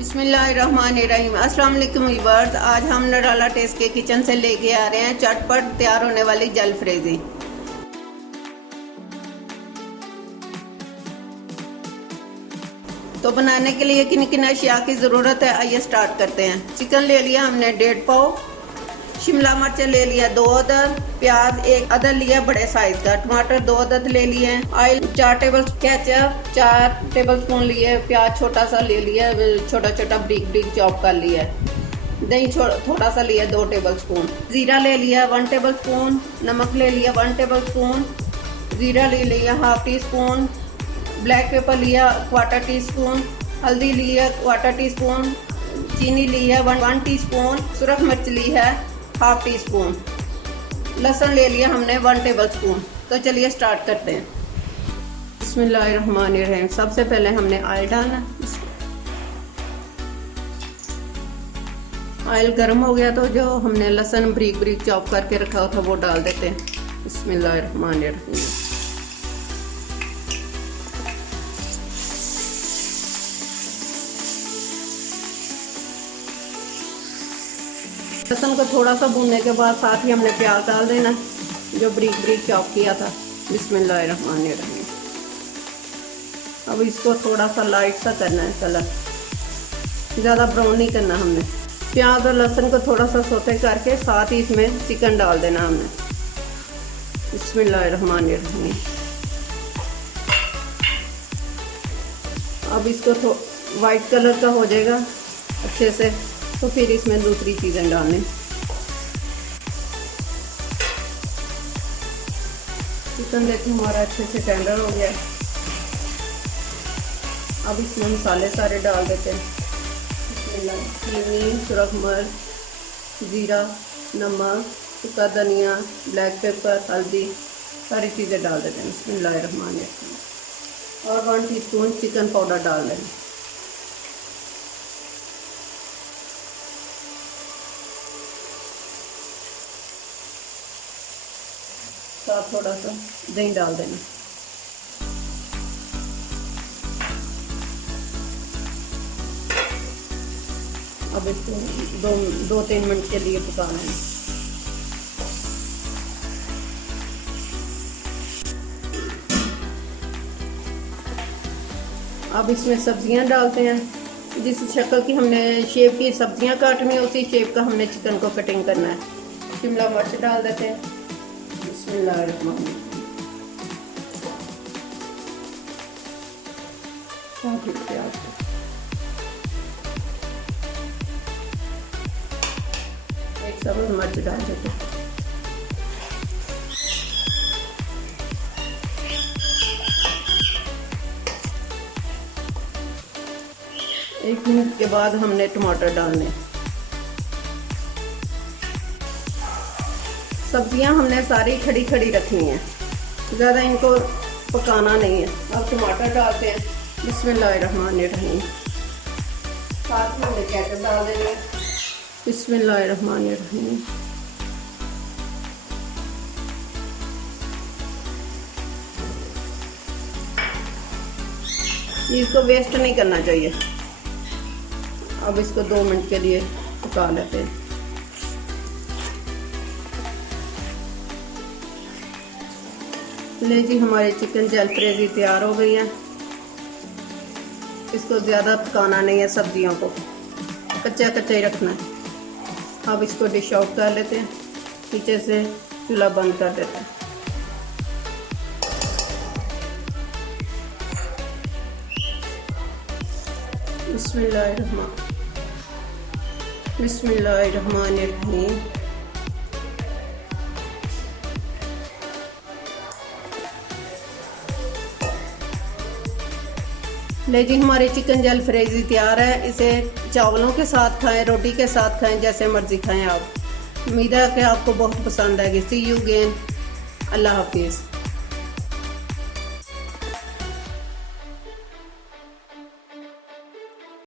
बिस्मिल्लाहिर्रहमानिर्रहीम। अस्सलाम वालेकुम व्यूअर्स। आज हम नराला टेस्ट के किचन से लेके आ रहे हैं चटपट तैयार होने वाली जलफ्रेजी। तो बनाने के लिए किन किन अशिया की ज़रूरत है, आइए स्टार्ट करते हैं। चिकन ले लिया हमने 1.5 पाव, शिमला मिर्च ले लिया 2 अदद, प्याज 1 अदद लिया बड़े साइज का, टमाटर 2 अदद ले लिए, oil 4 table, ketchup 4 table spoon लिए, प्याज छोटा सा ले लिया, छोटा छोटा ब्रिक चॉप कर लिया, दही थोड़ा सा लिया 2 टेबल स्पून, जीरा ले लिया 1 टेबल स्पून, नमक ले लिया 1 टेबल स्पून, जीरा ले लिया ½ टी स्पून, ब्लैक पेपर लिया 1/4 टी स्पून, हल्दी लिया 1/4 टी स्पून, चीनी ली है 1 टी स्पून, सुरख मिर्च ली है ½ टी स्पून, लहसुन ले लिया हमने 1 टेबल स्पून। तो चलिए स्टार्ट करते हैं। बिस्मिल्लाहिर्रहमानिर्रहीम। सबसे पहले हमने ऑयल डालना। ऑयल गर्म हो गया तो जो हमने लहसुन ब्रिक चॉप करके रखा था वो डाल देते हैं। बिस्मिल्लाहिर्रहमानिर्रहीम। लहसुन को थोड़ा सा भूनने के बाद साथ ही हमने प्याज डाल देना जो ब्रिक चॉप किया था। बिस्मिल्लाहिर्रहमानिर्रहीम। अब इसको थोड़ा सा लाइट सा करना है कलर, ज़्यादा ब्राउन नहीं करना हमने। प्याज और लहसुन को थोड़ा सा सोते करके साथ ही इसमें चिकन डाल देना हमने। बिस्मिल्लाहिर्रहमानिर्रहीम। अब इसको वाइट कलर का हो जाएगा अच्छे से, तो फिर इसमें दूसरी चीज़ें डालने। चिकन देखो हमारा अच्छे से टेंडर हो गया। अब इसमें मसाले सारे डाल देते हैं। चीनी, सुरख मिर्च, जीरा, नमक, सूखा धनिया, ब्लैक पेपर, हल्दी, सारी चीज़ें डाल देते हैं। बिस्मिल्लाहिर्रहमानिर्रहीम। और 1 टीस्पून चिकन पाउडर डाल दें। साथ थोड़ा सा दही डाल देना। अब इसको 2-3 मिनट के लिए पकाना है। अब इसमें सब्जियां डालते हैं। जिस शक्ल की हमने शेप की सब्जियां काटनी है उसी शेप का हमने चिकन को कटिंग करना है। शिमला मिर्च डाल देते हैं। बिस्मिल्लाहिर्रहमानिर्रहीम। प्याज एक सब्ज़ मिर्च डाल देते हैं। एक मिनट के बाद हमने टमाटर डालने। सब्जियां हमने सारी खड़ी रखनी है, ज़्यादा इनको पकाना नहीं है। अब टमाटर डालते हैं। बिस्मिल्लाहिर्रहमानिर्रहीम। साथ में हमने केचप डाल देंगे। बिस्मिल्लाहिर्रहमानिर्रहीम। इसको वेस्ट नहीं करना चाहिए। अब इसको 2 मिनट के लिए पका लेते हैं। ले जी, हमारी चिकन जलफ्रेजी तैयार हो गई है। इसको ज़्यादा पकाना नहीं है, सब्जियों को कच्चा ही रखना है। अब इसको डिश आउट कर लेते हैं। नीचे से चूल्हा बंद कर देते हैं। बिस्मिल्लाहिर्रहमानिर्रहीम। ले जी, हमारी चिकन जलफ्रेजी तैयार है। इसे चावलों के साथ खाएं, रोटी के साथ खाएं, जैसे मर्जी खाएं आप। उम्मीद है कि आपको बहुत पसंद आएगी। सी यू अगेन। अल्लाह हाफिज़।